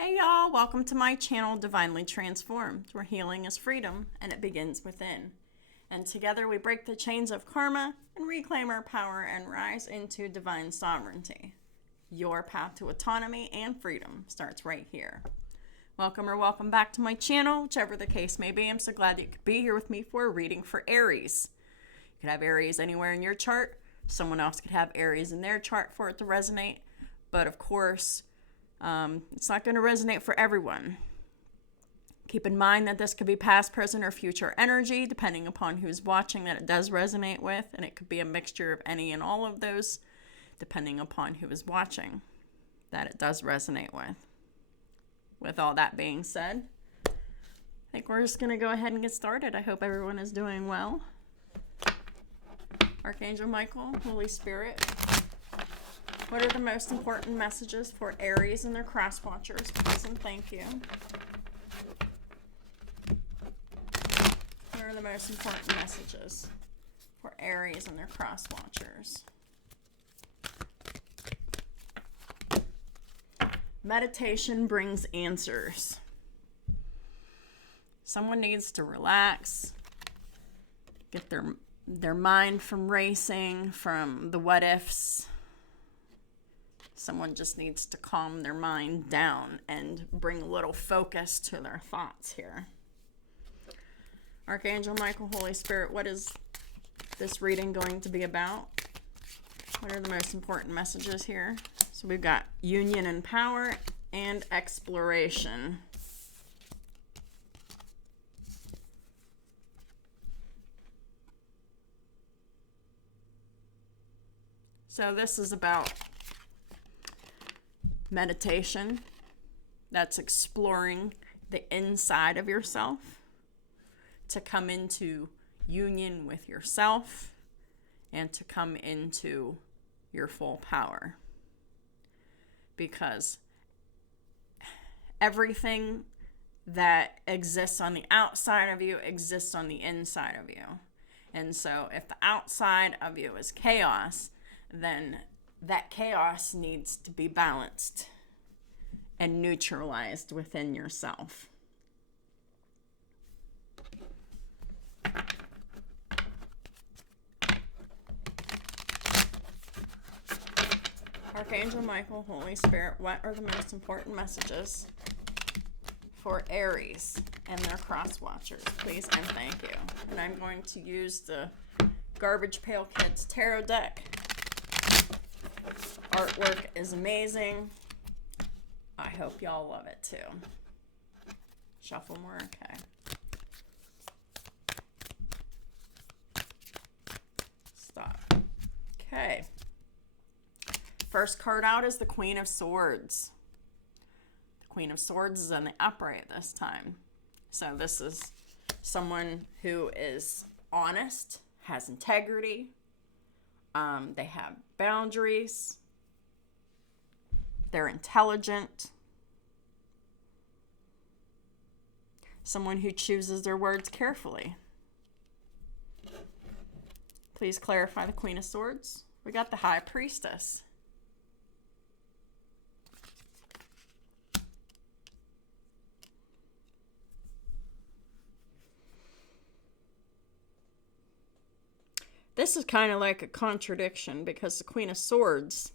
Hey y'all, welcome to my channel, Divinely Transformed, where healing is freedom and it begins within. And together we break the chains of karma and reclaim our power and rise into divine sovereignty. Your path to autonomy and freedom starts right here. Welcome or welcome back to my channel, whichever the case may be. I'm so glad that you could be here with me for a reading for Aries. You could have Aries anywhere in your chart. Someone else could have Aries in their chart for it to resonate. But of course, it's not going to resonate for everyone. Keep in mind that this could be past, present, or future energy, depending upon who's watching that it does resonate with. And it could be a mixture of any and all of those, depending upon who is watching, that it does resonate with. With all that being said, I think we're just going to go ahead and get started. I hope everyone is doing well. Archangel Michael, Holy Spirit, what are the most important messages for Aries and their cross watchers? Please and thank you. What are the most important messages for Aries and their cross watchers? Meditation brings answers. Someone needs to relax, get their mind from racing, from the what ifs. Someone just needs to calm their mind down and bring a little focus to their thoughts here. Archangel Michael, Holy Spirit, what is this reading going to be about? What are the most important messages here? So we've got union and power and exploration. So this is about meditation. That's exploring the inside of yourself to come into union with yourself and to come into your full power. Because everything that exists on the outside of you exists on the inside of you. And so if the outside of you is chaos, then that chaos needs to be balanced and neutralized within yourself. Archangel Michael, Holy Spirit, what are the most important messages for Aries and their cross watchers? Please and thank you. And I'm going to use the Garbage Pail Kids Tarot deck. Artwork is amazing. I hope y'all love it too. Shuffle more, okay. Stop. Okay. First card out is the Queen of Swords. The Queen of Swords is in the upright this time. So this is someone who is honest, has integrity. They have boundaries. They're intelligent. Someone who chooses their words carefully. Please clarify the Queen of Swords. We got the High Priestess. This is kind of like a contradiction because the Queen of Swords,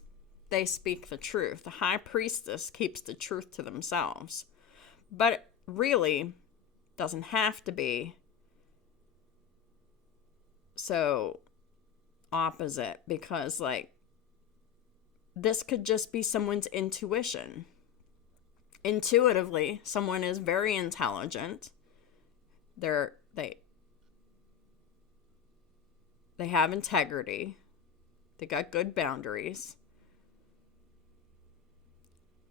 they speak the truth. The High Priestess keeps the truth to themselves. But it really doesn't have to be so opposite because, like, this could just be someone's intuition. Intuitively, someone is very intelligent. They have integrity. They got good boundaries.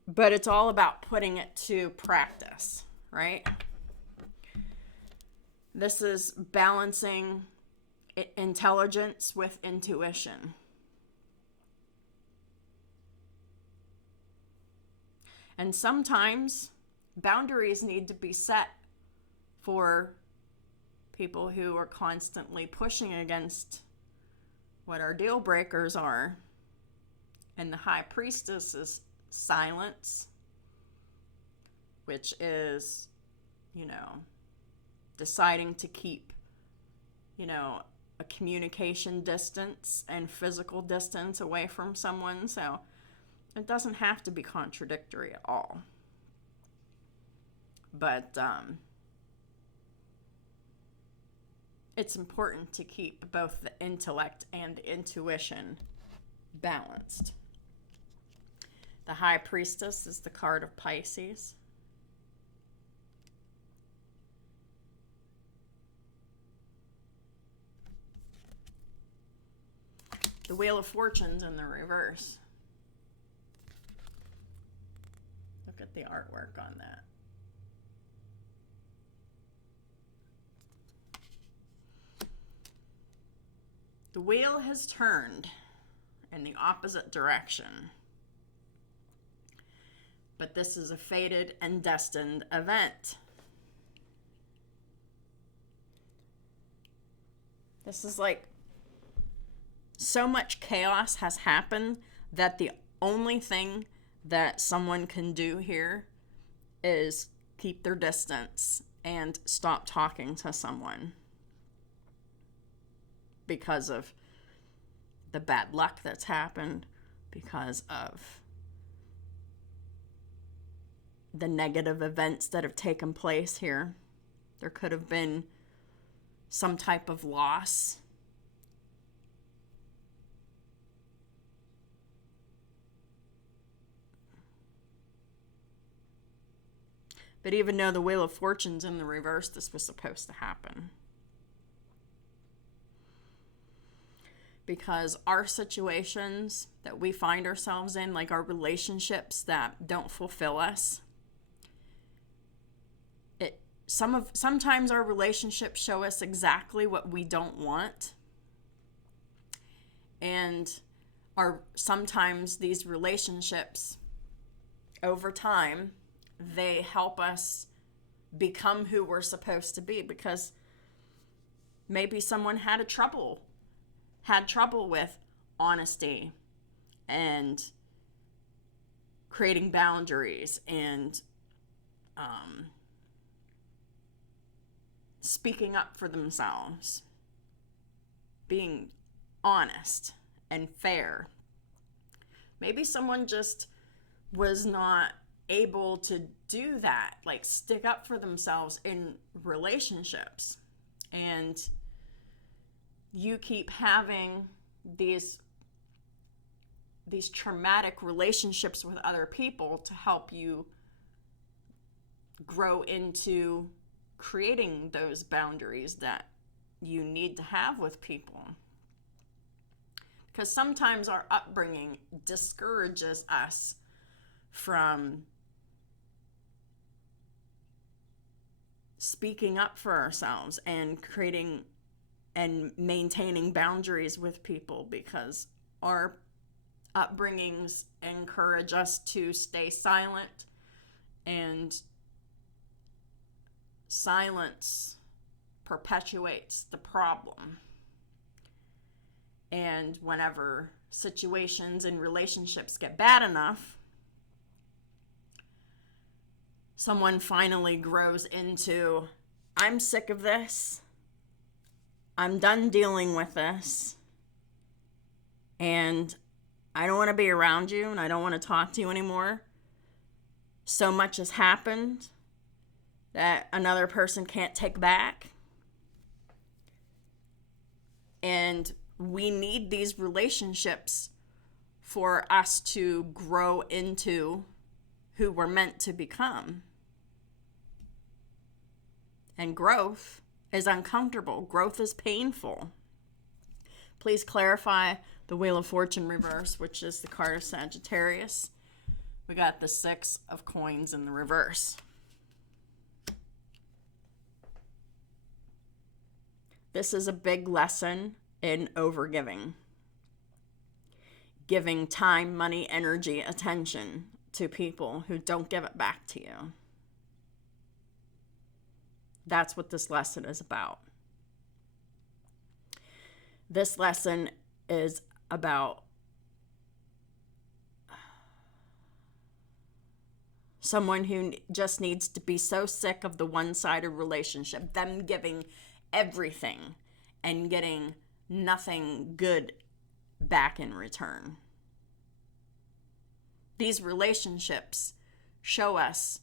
But it's all about putting it to practice, right? This is balancing intelligence with intuition. And sometimes boundaries need to be set for people who are constantly pushing against what our deal breakers are. And the High Priestess is silence, which is, deciding to keep, a communication distance and physical distance away from someone. So it doesn't have to be contradictory at all. But it's important to keep both the intellect and intuition balanced. The High Priestess is the card of Pisces. The Wheel of Fortune's in the reverse. Look at the artwork on that. The wheel has turned in the opposite direction. But this is a fated and destined event. This is like so much chaos has happened that the only thing that someone can do here is keep their distance and stop talking to someone because of the bad luck that's happened, because of the negative events that have taken place here. There could have been some type of loss. But even though the Wheel of Fortune's in the reverse, this was supposed to happen. Because our situations that we find ourselves in, like our relationships that don't fulfill us, sometimes our relationships show us exactly what we don't want. And sometimes these relationships, over time, they help us become who we're supposed to be, because maybe someone had trouble with honesty and creating boundaries and speaking up for themselves, being honest and fair. Maybe someone just was not able to do that, like stick up for themselves in relationships, and you keep having these traumatic relationships with other people to help you grow into creating those boundaries that you need to have with people. Because sometimes our upbringing discourages us from speaking up for ourselves and creating and maintaining boundaries with people, because our upbringings encourage us to stay silent, and silence perpetuates the problem. And whenever situations and relationships get bad enough, someone finally grows into, I'm sick of this. I'm done dealing with this. And I don't want to be around you, and I don't want to talk to you anymore. So much has happened that another person can't take back. And we need these relationships for us to grow into who we're meant to become. And growth is uncomfortable. Growth is painful. Please clarify the Wheel of Fortune reverse, which is the card of Sagittarius. We got the Six of Coins in the reverse. This is a big lesson in overgiving. Giving time, money, energy, attention to people who don't give it back to you. That's what this lesson is about. This lesson is about someone who just needs to be so sick of the one-sided relationship, them giving everything and getting nothing good back in return. These relationships show us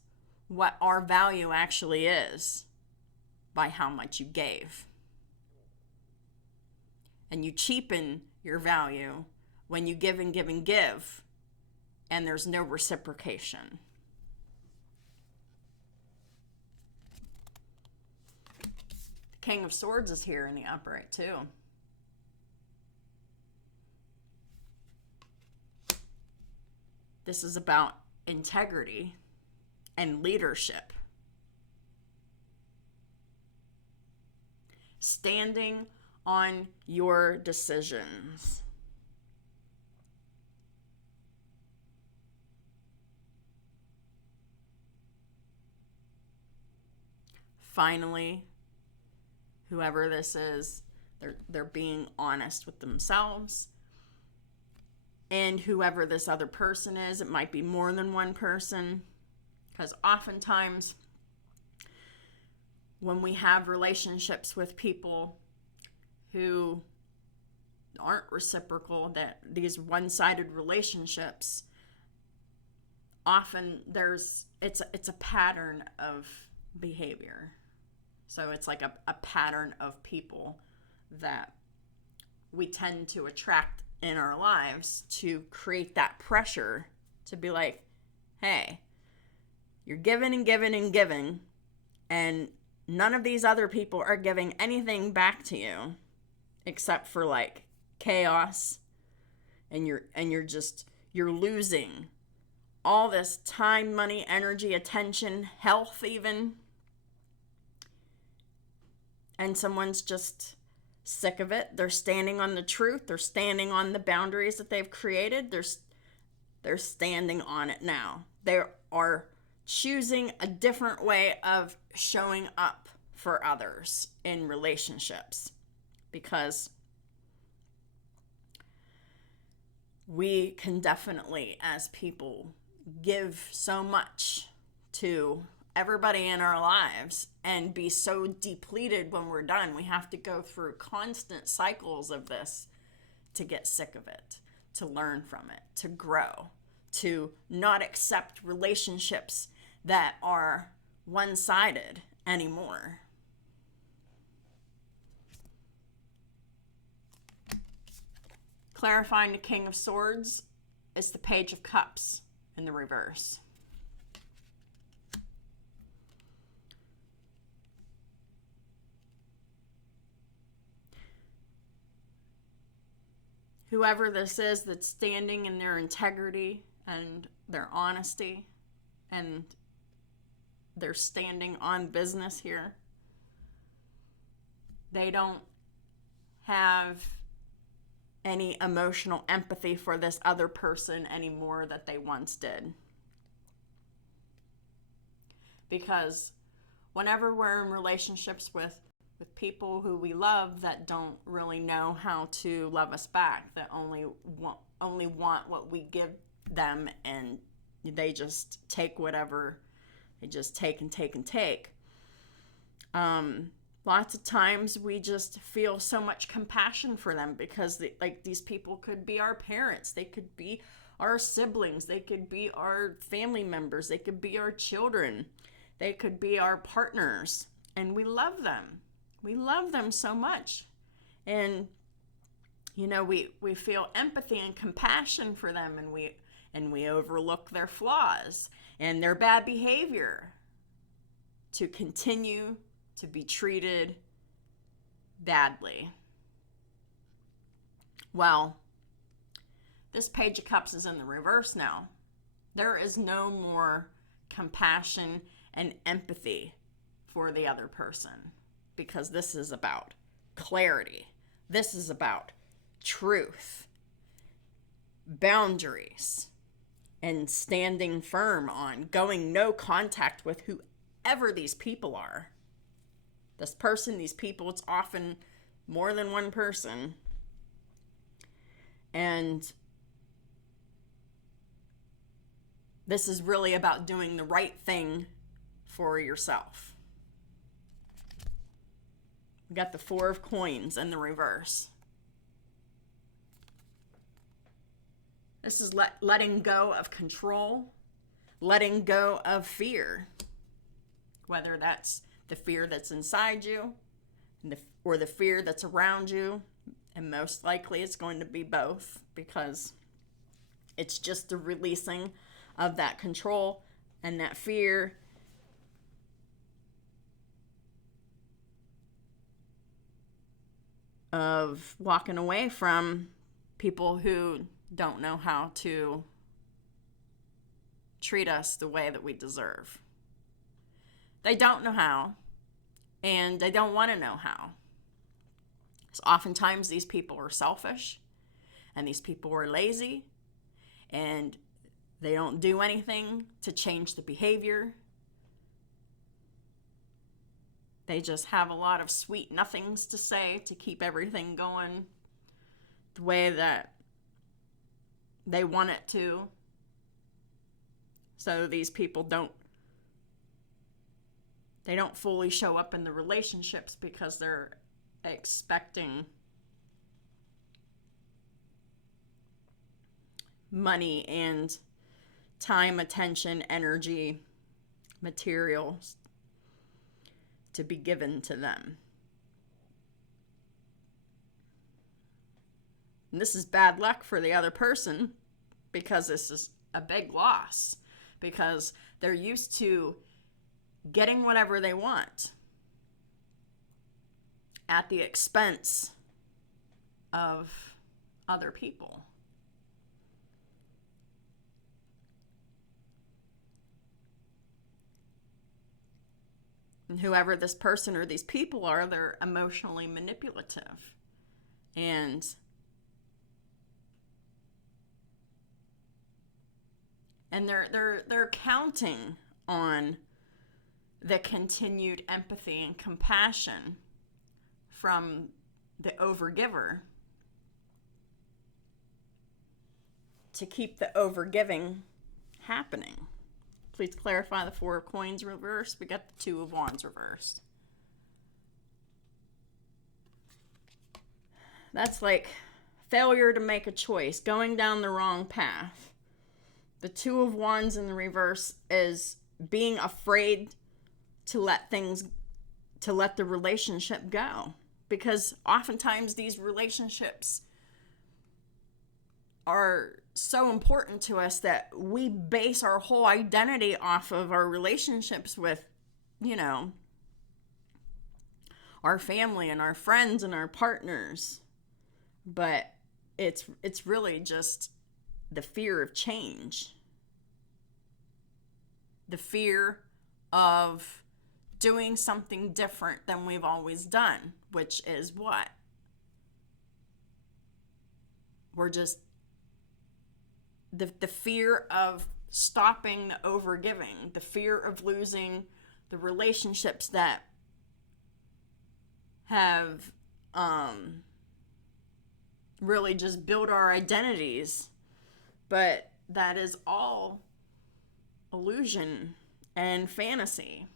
what our value actually is by how much you gave. And you cheapen your value when you give and give and give, and there's no reciprocation. The King of Swords is here in the upright too. This is about integrity and leadership. Standing on your decisions. Finally, whoever this is, they're being honest with themselves. And whoever this other person is, it might be more than one person. Because oftentimes, when we have relationships with people who aren't reciprocal, that these one-sided relationships, often it's a pattern of behavior. So it's like a pattern of people that we tend to attract in our lives to create that pressure to be like, hey, you're giving and giving and giving, and none of these other people are giving anything back to you except for like chaos, and you're losing all this time, money, energy, attention, health even. And someone's just sick of it. They're standing on the truth. They're standing on the boundaries that they've created. They're standing on it now. They are choosing a different way of showing up for others in relationships, because we can definitely, as people, give so much to everybody in our lives and be so depleted when we're done. We have to go through constant cycles of this to get sick of it, to learn from it, to grow, to not accept relationships that are one-sided anymore. Clarifying the King of Swords is the Page of Cups in the reverse. Whoever this is that's standing in their integrity and their honesty, and they're standing on business here, they don't have any emotional empathy for this other person anymore that they once did. Because whenever we're in relationships with people who we love that don't really know how to love us back, that only want what we give them, and they just take whatever, they just take and take and take. Lots of times we just feel so much compassion for them, because these people could be our parents, they could be our siblings, they could be our family members, they could be our children, they could be our partners, and we love them. We love them so much. And we feel empathy and compassion for them, and we overlook their flaws and their bad behavior to continue to be treated badly. Well, this Page of Cups is in the reverse now. There is no more compassion and empathy for the other person, because this is about clarity. This is about truth, boundaries, and standing firm on going no contact with whoever these people are. This person, these people, it's often more than one person. And This is really about doing the right thing for yourself. We got the Four of Coins in the reverse. This is letting go of control, letting go of fear. Whether that's the fear that's inside you or the fear that's around you. And most likely it's going to be both, because it's just the releasing of that control and that fear. Of walking away from people who don't know how to treat us the way that we deserve. They don't know how, and they don't want to know how. So oftentimes these people are selfish, and these people are lazy, and they don't do anything to change the behavior. They just have a lot of sweet nothings to say to keep everything going the way that they want it to. So these people don't fully show up in the relationships because they're expecting money and time, attention, energy, materials to be given to them. And this is bad luck for the other person, because this is a big loss, because they're used to getting whatever they want at the expense of other people. And whoever this person or these people are, they're emotionally manipulative. And they're counting on the continued empathy and compassion from the overgiver to keep the overgiving happening. Please clarify the Four of Coins reversed. We got the Two of Wands reversed. That's like failure to make a choice, going down the wrong path. The Two of Wands in the reverse is being afraid to let the relationship go. Because oftentimes these relationships are so important to us that we base our whole identity off of our relationships with, our family and our friends and our partners. But it's really just the fear of change. The fear of doing something different than we've always done, which is what? We're just the fear of stopping the overgiving, the fear of losing the relationships that have really just built our identities. But that is all illusion and fantasy.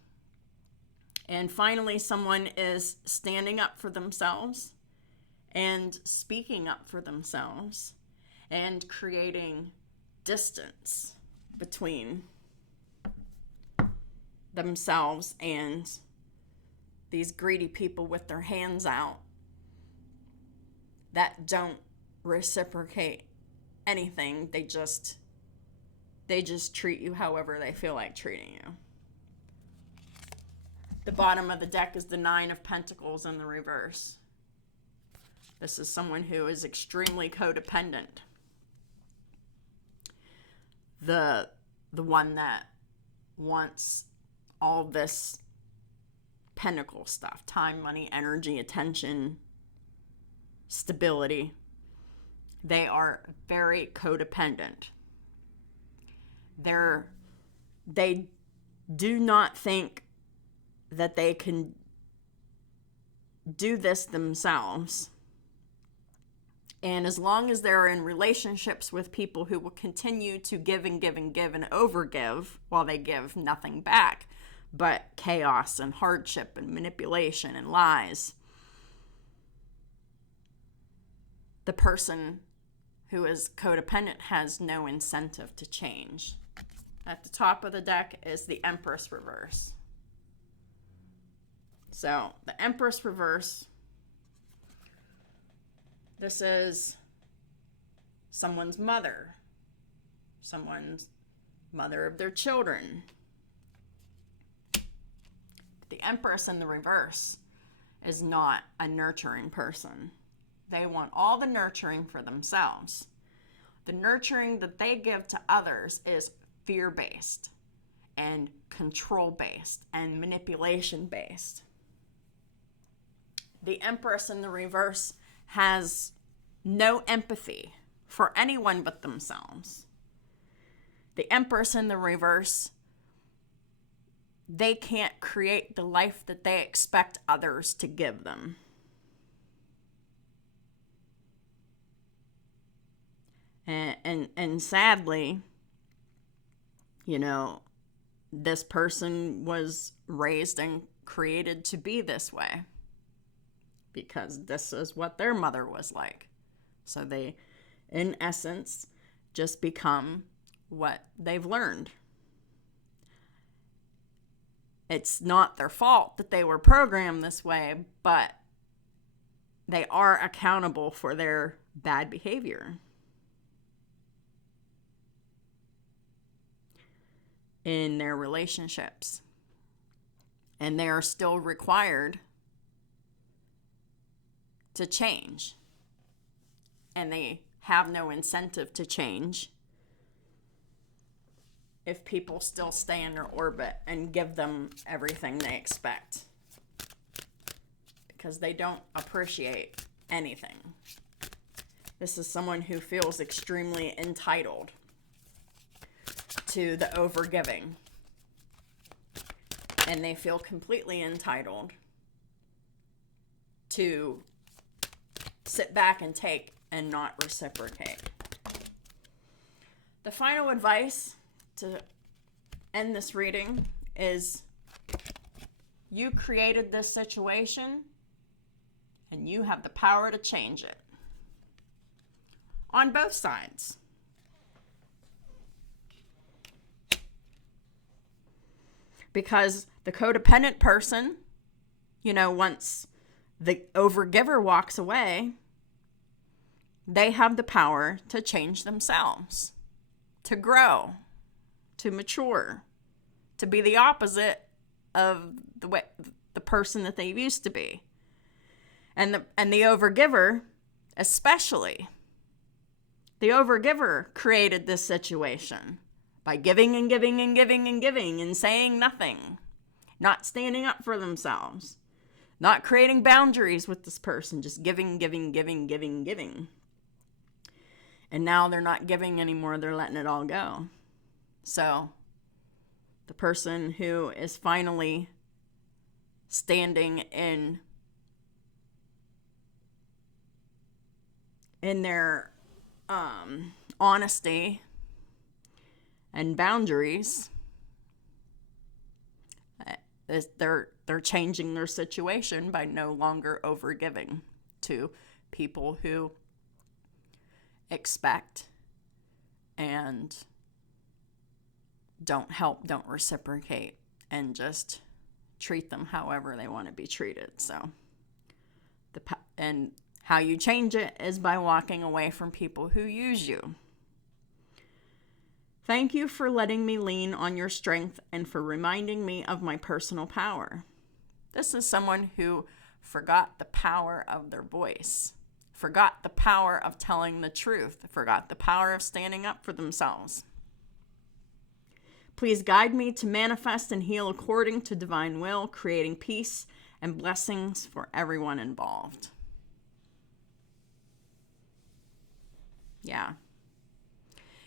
And finally, someone is standing up for themselves and speaking up for themselves and creating distance between themselves and these greedy people with their hands out that don't reciprocate anything. They just treat you however they feel like treating you. The bottom of the deck is the Nine of Pentacles in the reverse. This is someone who is extremely codependent. The one that wants all this pentacle stuff: time, money, energy, attention, stability. They are very codependent. They do not think that they can do this themselves. And as long as they're in relationships with people who will continue to give and give and give and overgive while they give nothing back but chaos and hardship and manipulation and lies, the person who is codependent has no incentive to change. At the top of the deck is the Empress reverse. So the Empress reverse, this is someone's mother of their children. The Empress in the reverse is not a nurturing person. They want all the nurturing for themselves. The nurturing that they give to others is fear-based and control-based and manipulation-based. The Empress in the reverse has no empathy for anyone but themselves. The Empress in the reverse, they can't create the life that they expect others to give them. And sadly, this person was raised and created to be this way because this is what their mother was like. So they, in essence, just become what they've learned. It's not their fault that they were programmed this way, but they are accountable for their bad behavior. In their relationships. And they are still required to change. And they have no incentive to change if people still stay in their orbit and give them everything they expect. Because they don't appreciate anything. This is someone who feels extremely entitled to the overgiving. And they feel completely entitled to sit back and take and not reciprocate. The final advice to end this reading is you created this situation and you have the power to change it. On both sides. Because the codependent person, once the overgiver walks away, they have the power to change themselves, to grow, to mature, to be the opposite of the person that they used to be. And the overgiver, especially, the overgiver created this situation. By giving and giving and giving and giving and saying nothing. Not standing up for themselves. Not creating boundaries with this person. Just giving, giving, giving, giving, giving. And now they're not giving anymore. They're letting it all go. So, the person who is finally standing in their honesty and boundaries, they're changing their situation by no longer overgiving to people who expect and don't help, don't reciprocate, and just treat them however they want to be treated. So, and how you change it is by walking away from people who use you. Thank you for letting me lean on your strength and for reminding me of my personal power. This is someone who forgot the power of their voice, forgot the power of telling the truth, forgot the power of standing up for themselves. Please guide me to manifest and heal according to divine will, creating peace and blessings for everyone involved. Yeah.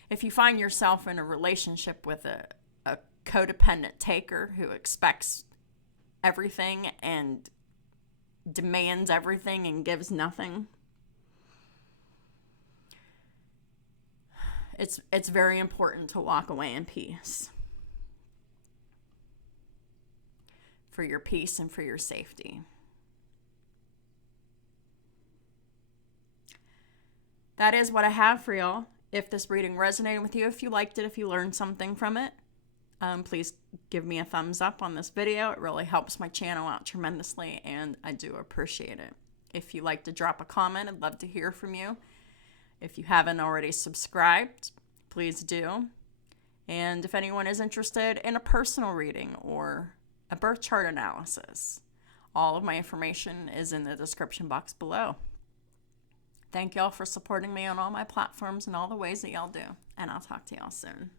If you find yourself in a relationship with a codependent taker who expects everything and demands everything and gives nothing, It's very important to walk away in peace. For your peace and for your safety. That is what I have for y'all. If this reading resonated with you, if you liked it, if you learned something from it, please give me a thumbs up on this video. It really helps my channel out tremendously, and I do appreciate it. If you'd like to drop a comment, I'd love to hear from you. If you haven't already subscribed, please do. And if anyone is interested in a personal reading or a birth chart analysis, all of my information is in the description box below. Thank y'all for supporting me on all my platforms and all the ways that y'all do. And I'll talk to y'all soon.